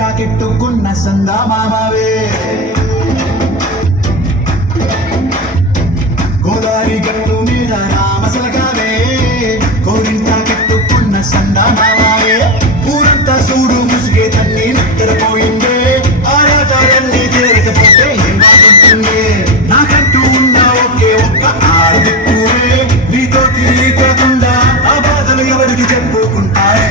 గోరింటాకెట్టుకున్న సందా మామవే గోదారి గట్టు మీద రామసలకావే గోరింటాకెట్టుకున్న సందా మామవే ఊరంతా చూడు ముసుగే తన్ని నిద్రపోయిందే ఆరాటాలన్నీ తీరకపోతే ఏం బాగుంటుంది నాకంటూ ఉన్న ఒకే ఒక్క ఆడదిక్కువే నీతో తీరకుండా ఆ బాధలు ఎవరికి చెప్పుకుంటాయి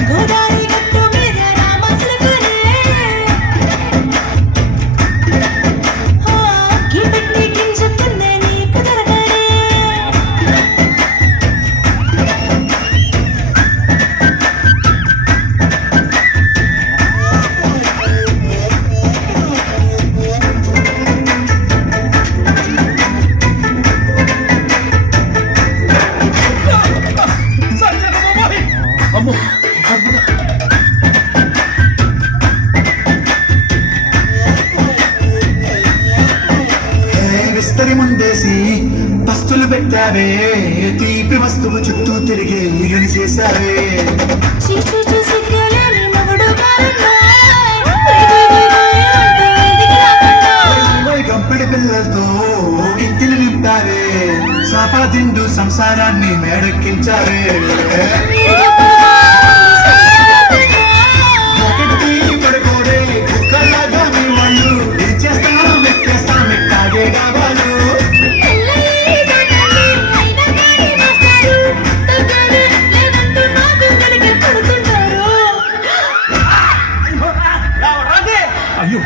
విస్తరి ముందేసి పస్తులు పెట్టావే తీపి వస్తువు చుట్టూ తిరిగే ఈగని చేశావే గంపిడి పిల్లలతో ఇంటిని నింపావే సంపాదిండు సంసారాన్ని మేడెక్కించావే అయ్యో